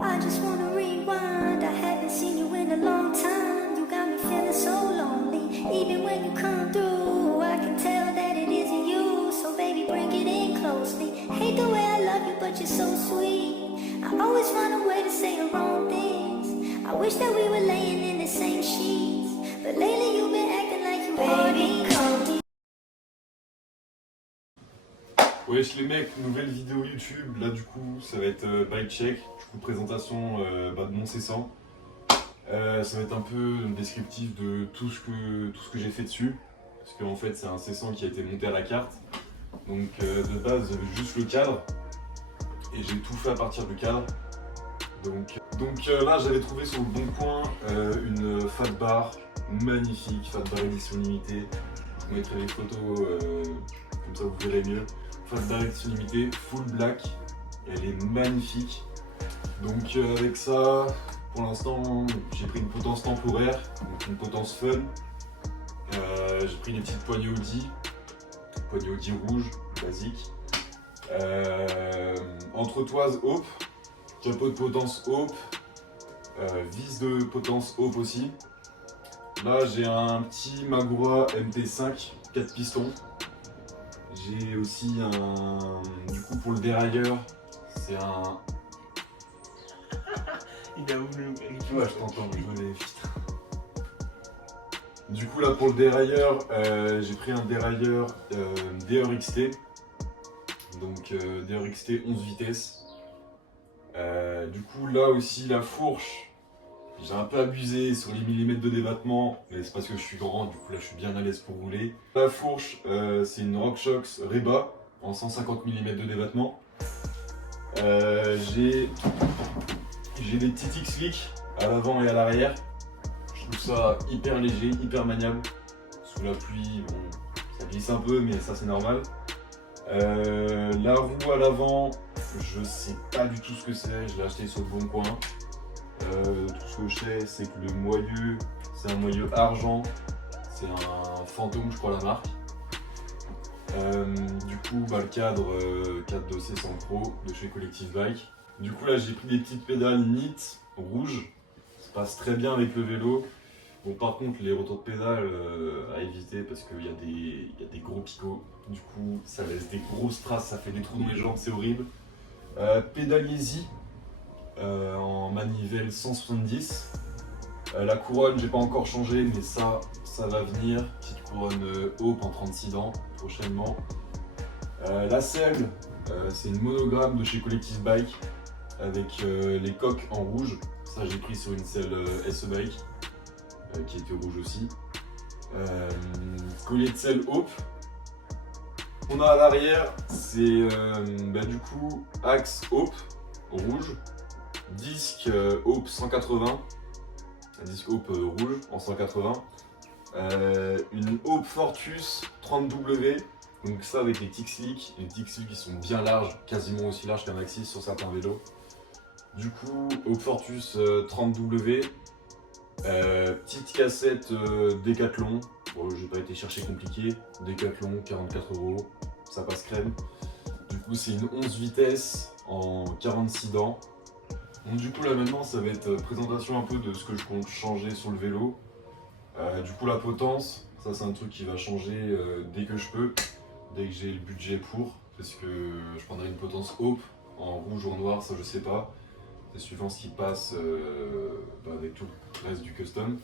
I just wanna rewind. I haven't seen you in a long time. You got me feeling so lonely. Even when you come through, I can tell that it isn't you. So baby, bring it in closely. Hate the way I love you, but you're so sweet. I always find a way to say the wrong things. I wish that we were laying in the same sheets, but lately you've been acting like you hate me. Call me. Wesh les mecs, nouvelle vidéo YouTube, là du coup ça va être bike check, du coup présentation de mon C100. Ça va être un peu descriptif de tout ce que j'ai fait dessus, parce qu'en fait c'est un C100 qui a été monté à la carte. Donc de base j'avais juste le cadre, et j'ai tout fait à partir du cadre. Donc là j'avais trouvé sur le bon coin une fat bar, magnifique, fat bar édition limitée. Je vous mettrai les photos, comme ça vous verrez mieux. Fat bar édition limitée, full black, elle est magnifique. Donc avec ça, pour l'instant, j'ai pris une potence temporaire, donc une potence fun. J'ai pris des petites poignées Audi rouge, basique. Entretoise Hope, capot de potence Hope, vis de potence Hope aussi. Là j'ai un petit Magura MT5, 4 pistons. J'ai aussi du coup pour le dérailleur, c'est un... Il a voulu. Ouais, je t'entends rigoler, putain. Du coup là pour le dérailleur, j'ai pris un dérailleur DRXT. Donc DRXT 11 vitesses. Du coup là aussi la fourche, j'ai un peu abusé sur les millimètres de débattement, mais c'est parce que je suis grand, du coup là je suis bien à l'aise pour rouler. La fourche, c'est une RockShox Reba en 150 mm de débattement. J'ai des petits X-Slick à l'avant et à l'arrière. Je trouve ça hyper léger, hyper maniable. Sous la pluie, bon, ça glisse un peu, mais ça c'est normal. La roue à l'avant, je sais pas du tout ce que c'est, je l'ai acheté sur le bon coin. Tout ce que je sais, c'est que le moyeu, c'est un moyeu argent, c'est un fantôme, je crois, la marque. Du coup, le cadre de C100 Pro de chez Collective Bike. Du coup, là, j'ai pris des petites pédales NIT rouges, ça passe très bien avec le vélo. Bon, par contre, les retours de pédales à éviter parce qu'il y a des gros picots. Du coup, ça laisse des grosses traces, ça fait des trous dans les jambes, c'est horrible. Pédalier en manivelle 170. La couronne, j'ai pas encore changé, mais ça va venir. Petite couronne Hope en 36 dents prochainement. La selle, c'est une monogramme de chez Collective Bike avec les coques en rouge. Ça, j'ai pris sur une selle SE Bike qui était rouge aussi. Collier de selle Hope. On a à l'arrière, c'est du coup axe Hope rouge. Disque Hope 180, un disque Hope rouge en 180, une Hope Fortus 30W, donc ça avec les X-Slick, les X-Slick qui sont bien larges, quasiment aussi larges qu'un Axis sur certains vélos. Du coup, Hope Fortus 30W, petite cassette Decathlon, bon j'ai pas été chercher compliqué, Decathlon 44 €, ça passe crème. Du coup c'est une 11 vitesses en 46 dents. Donc du coup là maintenant ça va être présentation un peu de ce que je compte changer sur le vélo. Du coup la potence, ça c'est un truc qui va changer dès que je peux, dès que j'ai le budget pour, parce que je prendrai une potence Hope en rouge ou en noir, ça je sais pas. C'est suivant ce qui passe avec tout le reste du custom.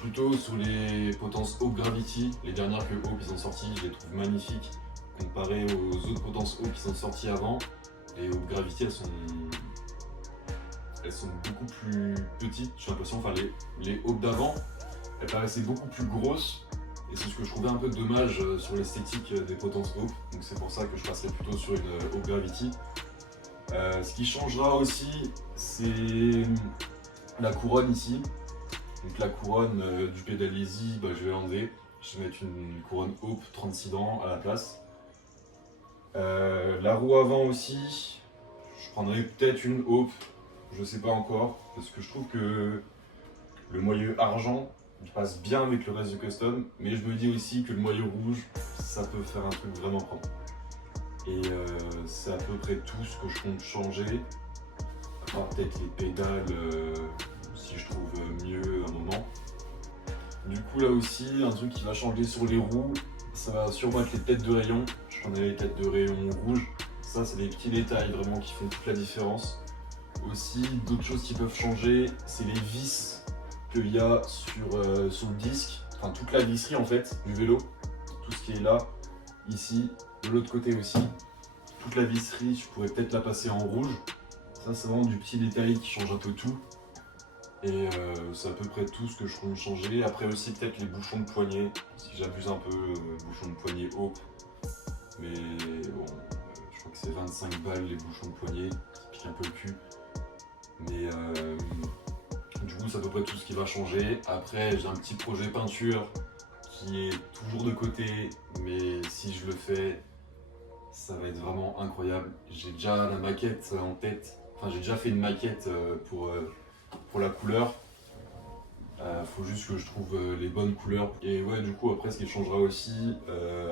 Plutôt sur les potences Hope Gravity, les dernières que Hope ils ont sorties, je les trouve magnifiques comparées aux autres potences Hope qui sont sorties avant. Les Hope Gravity elles sont beaucoup plus petites, j'ai l'impression, enfin les Hope d'avant, elles paraissaient beaucoup plus grosses, et c'est ce que je trouvais un peu dommage sur l'esthétique des potences Hope, donc c'est pour ça que je passerai plutôt sur une Hope Gravity. Ce qui changera aussi, c'est la couronne ici. Donc la couronne du pédalier je vais l'enlever, je vais mettre une couronne Hope 36 dents à la place. La roue avant aussi, je prendrai peut-être une Hope. Je sais pas encore, parce que je trouve que le moyeu argent il passe bien avec le reste du custom, mais je me dis aussi que le moyeu rouge, ça peut faire un truc vraiment propre. Et c'est à peu près tout ce que je compte changer. changera peut-être les pédales si je trouve mieux un moment. Du coup là aussi, un truc qui va changer sur les roues, ça va sûrement être les têtes de rayon. Je prenais les têtes de rayon rouges. Ça c'est des petits détails vraiment qui font toute la différence. Aussi, d'autres choses qui peuvent changer, c'est les vis qu'il y a sur le disque. Enfin toute la visserie en fait du vélo. Tout ce qui est là, ici, de l'autre côté aussi. Toute la visserie, je pourrais peut-être la passer en rouge. Ça c'est vraiment du petit détail qui change un peu tout. Et c'est à peu près tout ce que je compte changer. Après aussi peut-être les bouchons de poignet, si j'abuse un peu, bouchons de poignet haut. Mais bon, je crois que c'est 25 balles les bouchons de poignet, ça pique un peu le cul. Mais du coup c'est à peu près tout ce qui va changer. Après j'ai un petit projet peinture qui est toujours de côté, mais si je le fais, ça va être vraiment incroyable. J'ai déjà la maquette en tête, enfin j'ai déjà fait une maquette pour la couleur. Faut juste que je trouve les bonnes couleurs. Et ouais, du coup, après, ce qui changera aussi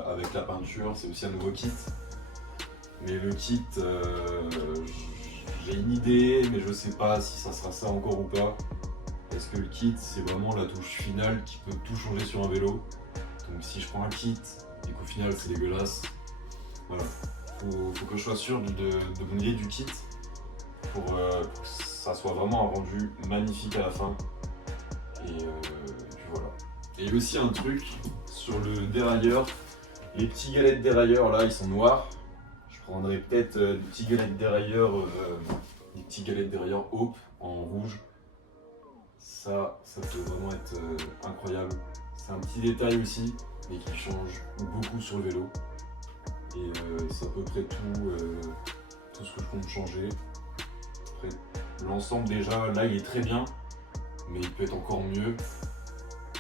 avec la peinture, c'est aussi un nouveau kit. Mais le kit, j'ai une idée, mais je sais pas si ça sera ça encore ou pas. Parce que le kit, c'est vraiment la touche finale qui peut tout changer sur un vélo. Donc si je prends un kit et qu'au final c'est dégueulasse, voilà. Faut que je sois sûr de mon idée du kit pour que ça soit vraiment un rendu magnifique à la fin. Et puis voilà. Et aussi un truc sur le dérailleur, les petits galets de dérailleur là ils sont noirs. Je prendrais peut-être des petits galets de dérailleur, Hope en rouge. Ça peut vraiment être incroyable. C'est un petit détail aussi, mais qui change beaucoup sur le vélo. Et c'est à peu près tout ce que je compte changer. Après, l'ensemble déjà là il est très bien. Mais il peut être encore mieux,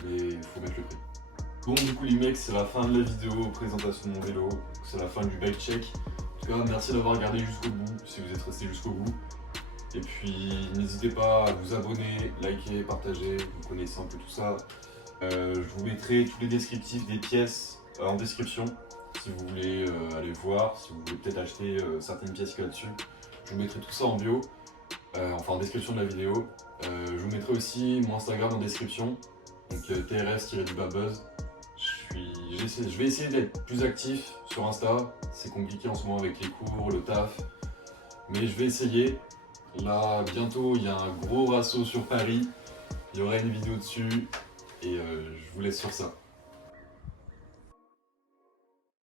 mais il faut mettre le prix. Bon du coup les mecs, c'est la fin de la vidéo présentation de mon vélo, c'est la fin du bike check. En tout cas merci d'avoir regardé jusqu'au bout, si vous êtes resté jusqu'au bout. Et puis n'hésitez pas à vous abonner, liker, partager, vous connaissez un peu tout ça. Je vous mettrai tous les descriptifs des pièces en description, si vous voulez aller voir, si vous voulez peut-être acheter certaines pièces qu'il y a dessus. Je vous mettrai tout ça en bio, enfin en description de la vidéo. Je vous mettrai aussi mon Instagram en description, donc TRS-buzz. Je vais essayer d'être plus actif sur Insta, c'est compliqué en ce moment avec les cours, le taf, mais je vais essayer. Là, bientôt, il y a un gros rasso sur Paris, il y aura une vidéo dessus, et je vous laisse sur ça.